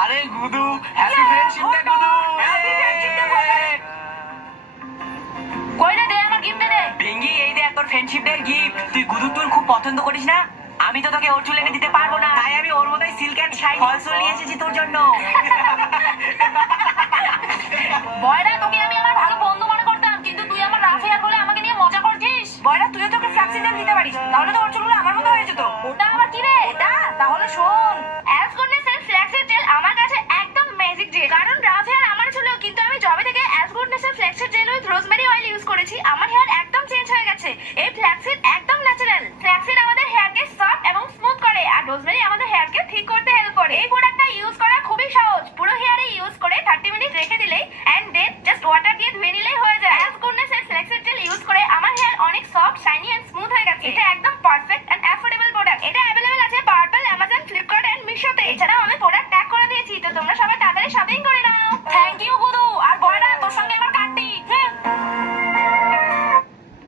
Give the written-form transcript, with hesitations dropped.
আরে গুদু, happy friendship day গুদু। কইরে দে আমার গিফট দে। বেঙ্গি, এই দেখ তোর ফ্রেন্ডশিপ ডে গিফট। তুই গুদু চুল খুব পছন্দ করিস না? আমি তো তোকে ওর চুল এনে দিতে পারবো না, তাই আমি ওর মতোই সিল্ক এন্ড শাইন ফলস নিয়ে এসেছি তোর জন্য। বয়রা, তোকে আমি আমার ভালো বন্ধু মনে করতাম, কিন্তু তুই আমার রাফ হেয়ার বলে আমাকে নিয়ে মজা করছিস। বয়রা, তুইও তোকে ফ্ল্যাক্সি জেল দিতে পারিস, তাহলে তো ওর চুলগুলো আমার মতো হয়ে যেত। ওটা আবার কি রে? ওটা তাহলে শোন, অ্যাজ গুডনেস এর ফ্ল্যাক্সের জেল আমার কাছে একদম ম্যাজিক জেল। কারণ রাফ হেয়ার আমার ছিল, কিন্তু আমি জবে থেকে অ্যাজ গুডনেস এর ফ্ল্যাক্সের gel with rosemary oil use করেছি, আমার হেয়ার একদম চেঞ্জ হয়ে গেছে। এই ফ্ল্যাক্সিড একদম ন্যাচারাল। ফ্ল্যাক্সিড আমাদের হেয়ারকে সফট এবং স্মুথ করে, আর রোজমেরি আমাদের হেয়ারকে ঠিক করতে হেল্প করে। এই প্রোডাক্টটা ইউজ করা খুবই সহজ। পুরো হেয়ারে ইউজ করে 30 মিনিট রেখে দিলেই এন্ড দেন জাস্ট ওয়াটার দিয়ে ধুয়ে নিলেই হয়ে যায়। অ্যাজ গুডনেস এর ফ্ল্যাক্সিড জেল ইউজ করে আমার হেয়ার অনেক সফট, শাইনি এন্ড স্মুথ হয়ে গেছে। এটা একদম পারফেক্ট এন্ড অ্যাফোর্ডেবল প্রোডাক্ট। এটা अवेलेबल আছে পার্পল, অ্যামাজন, ফ্লিপকার্ট এন্ড মিশোতে। এছাড়াও আমি প্রোডাক্ট